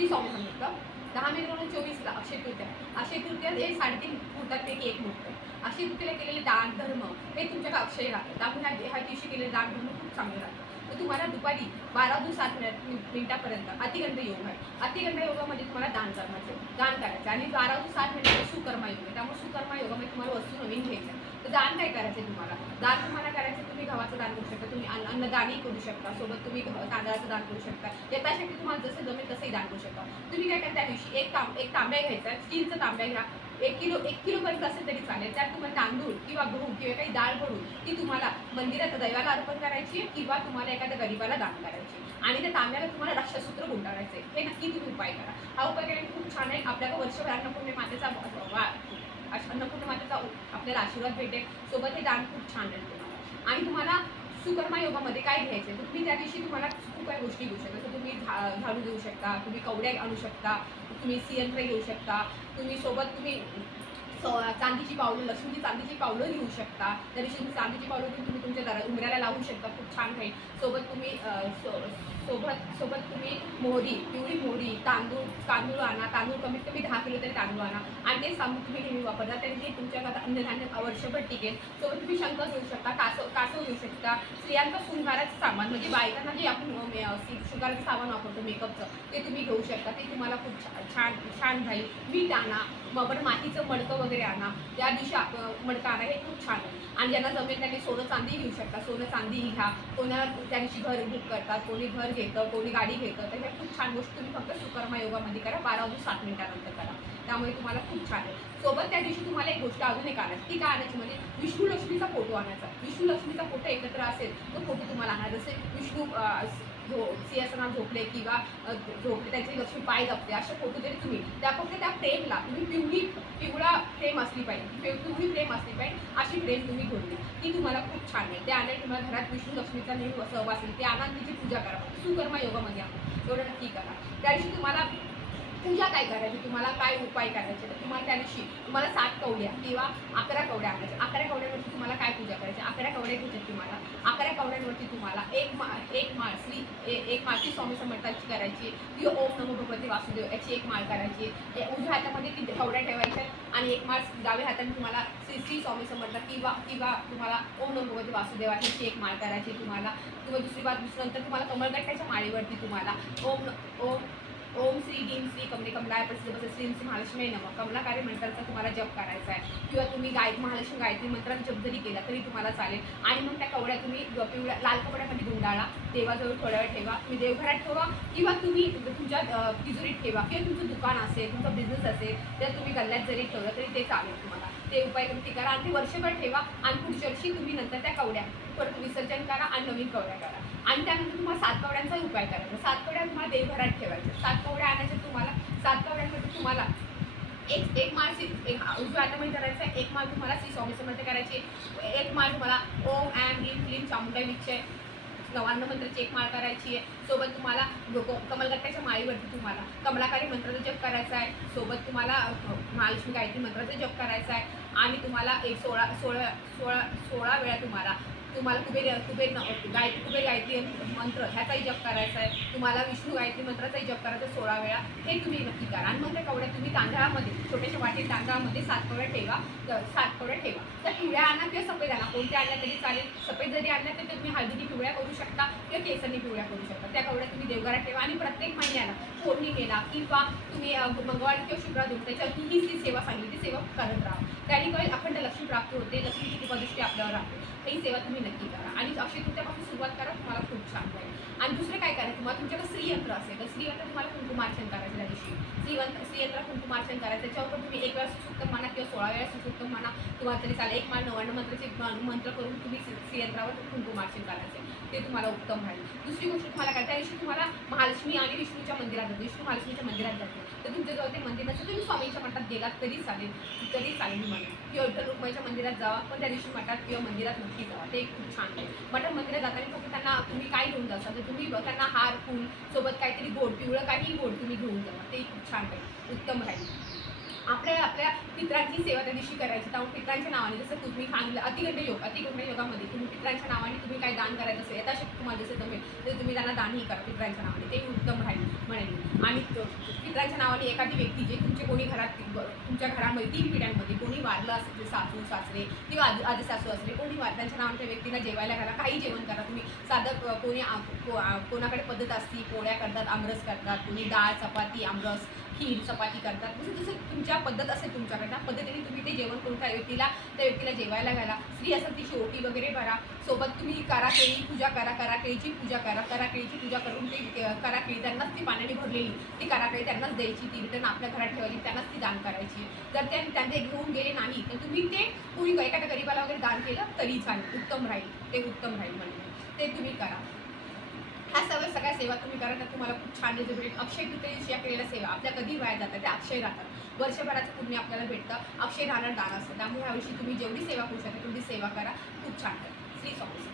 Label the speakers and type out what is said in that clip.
Speaker 1: श्री स्वामी सांगितलं दहा मे दोन हजार चोवीसला अक्षय तृतीया. अक्षय तृतीया हे साडेतीन मुहूर्तांपैकी एक मुहूर्त आहे अक्षय तृतीला केलेले दान धर्म हे तुमच्याकडे अक्षय राहतं. त्यामुळे ह्या ह्या दिवशी केलेले दान धर्म खूप चांगले राहतं तर तुम्हाला दुपारी बारा ते सात मिनिट मिनिटापर्यंत अतिगंध योग आहे. अतिगंध योगामध्ये तुम्हाला दान करण्याचं दान करायचं. आणि बारा ते सात मिनिटात सुकर्मा योग आहे. त्यामुळे सुकर्मा योगामध्ये तुम्हाला वस्तू नवीन घ्यायचं आहे दान काय करायचं तुम्हाला? दान तुम्हाला करायचं तुम्ही गव्हाचं दान करू शकता तुम्ही अन्न अन्नदानही करू शकता सोबत तुम्ही तांदळाचं दान करू शकता. यथाशक्ती तुम्हाला जसं जमेल तसंही दान करू शकता. तुम्ही काय करा त्या दिवशी एक तांब एक तांब्या घ्यायचा स्टीलचा तांब्या घ्या. एक किलो एक किलोपर्यंत असेल तरी चालेल. त्यात तुम्हाला तांदूळ किंवा गहू किंवा काही डाळ भरून ती तुम्हाला मंदिरात दैवाला अर्पण करायची किंवा तुम्हाला एखाद्या गरीबाला दान करायची आणि त्या तांब्याला तुम्हाला रक्षासूत्र गुंडाळायचं आहे हे नक्की तुम्ही उपाय करा. हा उपाय केल्याने खूप छान आहे. आपल्याला वर्षभर पूर्ण मातेचा वा- मातेचा आपल्याला आशीर्वाद भेटेल सोबत हे दान खूप छान आहे तुम्हाला. आणि तुम्हाला सुकर्मा योगामध्ये काय घ्यायचं आहे तुम्ही त्या दिवशी तुम्हाला खूप काही गोष्टी घेऊ शकता. जसं तुम्ही झा झाडू देऊ शकता तुम्ही कवड्या आणू शकता तुम्ही सियंत्र घेऊ शकता तुम्ही सोबत तुम्ही चांदीची पावलं लक्ष्मीची चांदीची पावलं घेऊ शकता. त्या दिवशी तुम्ही चांदीची पावलं घेऊन तुम्ही तुमच्या दरा उमऱ्याला लावू शकता. खूप छान राहील सोबत तुम्ही सो- सोबत सोबत तुम्ही मोहरी पिवळी मोहरी तांदूळ तांदूळ आणा. तांदूळ कमीत कमी दहा किलो तरी तांदूळ आणा. आणि ते तांदूळ तुम्ही नेहमी वापरता. त्याने तुमच्या घरात अन्नधान्य वर्षभर टिकेल. सोबत तुम्ही शंकर घेऊ शकता कासव कासव घेऊ शकता. स्त्रियांचं शृंगाराचं सामान म्हणजे बायकांना जे आपण शृंगाराचं सामान वापरतो मेकअपचं ते तुम्ही घेऊ शकता. ते तुम्हाला खूप छान छान राहील. मीठ आणा. मग मातीचं मडकं वगैरे आणा. त्या दिवशी आप- मडकं आणा. हे खूप छान आहे. आणि ज्यांना जमेल त्यांनी सोनं चांदी घेऊ शकता. सोनं चांदी घ्या. कोणा त्या दिवशी घर बुक करतात. कोणी घर घेतं कोणी गाडी घेतं. तर ह्या खूप छान गोष्टी तुम्ही फक्त सुकर्मा योगामध्ये करा. बारा वाजून सात मिनिटानंतर करा. त्यामुळे तुम्हाला खूप छान आहे. सोबत त्या दिवशी तुम्हाला एक गोष्ट अजून एक आणायची. ती काय आणायची म्हणजे विष्णू लक्ष्मीचा फोटो आणायचा. विष्णू लक्ष्मीचा फोटो एकत्र असेल तो फोटो तुम्हाला आणायचा. जसे विष्णू झो झो असताना झोपले किंवा झोपले त्यांचे लक्ष्मी पाय जपते असे फोटो जरी तुम्ही त्या फक्त त्या फ्रेमला तुम्ही पिवळी पिवळा फ्रेम असली पाहिजे पिवळी फ्रेम असली पाहिजे अशी फ्रेम तुम्ही घेऊन ती तुम्हाला खूप छान आहे ते तुम्हाला घरात विष्णू लक्ष्मीचा नेहमी सहवास असेल ते आनंदीची तिची पूजा करा. सुकर्मा योगामध्ये आपण. एवढं नक्की करा. त्या दिवशी तुम्हाला पूजा काय करायची? तुम्हाला काय उपाय करायचे? तर तुम्हाला त्या दिवशी तुम्हाला सात कवड्या किंवा अकरा कवड्या आणायच्या अकरा कवड्यांवरती तुम्हाला काय पूजा करायची? अकरा कवड्या घ्यायच्या तुम्हाला अकरा कवड्यांवरती तुम्हाला एक मा एक माळ श्री ए- एक माळची स्वामी समर्थाची करायची. किंवा ओम नमो भगवती वासुदेव याची एक माळ करायची. उजव्या हातामध्ये ती कवड्या ठेवायच्या आणि एक माळ डाव्या हाताने तुम्हाला श्री श्री स्वामी समर्थ किंवा किंवा तुम्हाला ओम नमो भगवती वासुदेव याची एक माळ करायची तुम्हाला. किंवा दुसरी बात दुसरं नंतर तुम्हाला कमलगट्ट्याच्या माळीवरती तुम्हाला ओम ओम ओम श्री डीम श्री कमले कमलाय प्रसिद्ध श्री श्री महालक्ष्मी नम. कमलाकारी मंत्राचा तुम्हाला जप करायचा आहे. किंवा तुम्ही गाय महालक्ष्मी गायत्री मंत्राचा जप जरी केला तरी तुम्हाला चालेल. आणि मग त्या कवड्या तुम्ही पिवळ्या लाल कपड्यामध्ये गुंडाळा. देवाजवळ थोड्या वेळ ठेवा. तुम्ही देवघरात ठेवा. किंवा तुम्ही तुमच्या तिजोरीत ठेवा. किंवा तुमचं दुकान असेल तुमचा बिझनेस असेल तर तुम्ही गल्ल्यात जरी ठेवलं तरी ते चालेल तुम्हाला. ते उपाय कृती करा. आणि ते वर्षभर ठेवा. आणि पुढच्या वर्षी तुम्ही नंतर त्या कवड्या परत विसर्जन करा आणि नवीन कवड्या करा. आणि त्यानंतर तुम्हाला सात कवड्यांचा उपाय करायचा सात कवड्या तुम्हाला देवघरात ठेवायच्या. सात कवड्या आणायच्या तुम्हाला. सात कवड्यांमध्ये तुम्हाला एक एक माळ सी एक उजव्या हातामध्ये करायचं आहे, एक माळ तुम्हाला श्री स्वामी समर्थ करायची एक माळ तुम्हाला ओम ॲम ह्रीम क्लीम चामुंडा विक्षय नवान्न मंत्राची एक माळ करायची आहे सोबत तुम्हाला लोक कमलगट्ट्याच्या माळीवरती तुम्हाला कमलाकारी मंत्राचा जप करायचा आहे सोबत तुम्हाला महालक्ष्मी गायत्री मंत्राचा जप करायचा आहे आणि तुम्हाला एक सोळा सोळा सोळा सोळा वेळा तुम्हाला तुम्हाला कुबेर कुबेर गायत्री कुबेर गायत्री मंत्र ह्याचाही जप करायचा आहे. तुम्हाला विष्णू गायत्री मंत्राचाही जप करायचा सोळा वेळा. हे तुम्ही नक्की करा. आणि मग त्या कवड्या तुम्ही तांदळामध्ये छोट्याशा वाटीत तांदळामध्ये सात कवड्या ठेवा. तर सात कवड्या ठेवा. तर पिवळ्या आणा किंवा सफेद आणा कोणत्या आणल्या तरी चालेल. सफेद जरी आणल्या तरी तुम्ही हळदीने पिवळ्या करू शकता किंवा केसरने पिवळ्या करू शकता. त्या कवड्या तुम्ही देवघरात ठेवा. आणि प्रत्येक महिन्याला पौर्णिमेला किंवा तुम्ही अ, मंगळवार किंवा शुक्रवार देऊन त्याच्यावर ही जी सेवा सांगितली. ती सेवा करत राहा. त्याने कळेल अखंड लक्ष्मी प्राप्त होते. लक्ष्मीची कृपादृष्टी आपल्यावर राहते. ही सेवा तुम्ही नक्की करा. आणि अक्षय तृतीयापासून सुरुवात करा तुम्हाला खूप छान जाईल आणि दुसरं काय करायचं? तुम्हाला तुमच्याकडे स्त्रीयंत्र असेल तर श्रीयंत्र तुम्हाला कुंकुमार्चन करायचं त्या दिवशी श्रीवंत श्रीयंत्र कुंकुमार्चन करायचं. त्याच्यावर तुम्ही एक वेळा सुसुक्त म्हणा किंवा सोळा वेळा सुसुक्त म्हणा तुम्हाला तरी चालेल. एक माळ नव्याण्णव मंत्राचे मंत्र करून तुम्ही श्री- श्रीयंत्रावर कुंकुमार्चन करायचं. ते तुम्हाला उत्तम राहील. दुसरी गोष्ट तुम्हाला काय त्या दिवशी तुम्हाला महालक्ष्मी आणि विष्णूच्या मंदिरात जाते. विष्णू महालक्ष्मीच्या मंदिरात जाते. तर तुमच्याजवळ ते मंदिर नसेल तुम्ही स्वामीच्या मठात गेलात तरी चालेल. तरी चालेल तुम्हाला किंवा विठ्ठल रुक्माईच्या मंदिरात जावा पण त्या दिवशी मठात किंवा मंदिरात नक्की जावा. ते खूप छान आहे. मठात मंदिरात जाताना फक्त त्यांना तुम्ही काय घेऊन जाता तर तुम्ही त्यांना हार फूल सोबत काहीतरी गोड पिवळं काहीही गोड तुम्ही घेऊन जावा. ते खूप छान राहील उत्तम राहील. आपल्या आपल्या पित्रांची सेवा त्या दिवशी करायची. त्यामुळे पित्रांच्या नावाने जसं तुम्ही सांगितलं अतिगंड योग अतिगंड योगामध्ये तुम्ही पित्रांच्या नावाने तुम्ही काय दान करायचं असेल यथाशक्ती तुम्हाला जसं जमेल तर तुम्ही त्यांना दानही करा पित्रांच्या नावाने. ते उत्तम राहील म्हणेल. आणि पित्रांच्या नावाने एखादी व्यक्ती जे तुमचे कोणी घरात तुमच्या घरामध्ये तीन पिढ्यांमध्ये कोणी वारलं असेल ते सासू सासरे किंवा आजी आधी सासू असले कोणी वार त्यांच्या नावाच्या व्यक्तीला जेवायला घाला काही जेवण करा. तुम्ही साधं कोणी कोणाकडे पद्धत असती पोळ्या करतात आमरस करतात कोणी डाळ चपाती आमरस खीर चपाती करतात. जसं जसं तुमच्या पद्धत असेल तुमच्याकडे त्या पद्धतीने तुम्ही ते जेवण करून त्या व्यक्तीला त्या व्यक्तीला जेवायला घाला. स्त्री असेल ती शेवटी वगैरे भरा. सोबत तुम्ही करा केळी पूजा करा करा केळीची पूजा करा. करा केळीची पूजा करून ते करा केळी त्यांनाच ती पाण्याने भरलेली. ती करा केळी त्यांनाच द्यायची ती रिटर्न आपल्या घरात ठेवायची त्यांनाच ती दान करायची. जर त्या त्यांचे घेऊन गेले नाही तर तुम्ही ते कुणी एखाद्या गरीबाला वगैरे दान केलं तरी चालेल. उत्तम राहील. ते उत्तम राहील म्हणजे. ते तुम्ही करा. ह्या सगळ्या सगळ्या सेवा तुम्ही करा तर तुम्हाला खूप छान रिझल्ट म्हणजे भेटेल अक्षय तृतीयेची या केलेल्या सेवा. आपल्या कधी वाया जातात त्या अक्षय राहतात. वर्षभराचं पुण्य आपल्याला भेटतं. अक्षय राहणार दान असतं त्यामुळे ह्या तुम्ही जेवढी सेवा करू शकता तेवढी सेवा करा. खूप छान करा. श्री स्वामी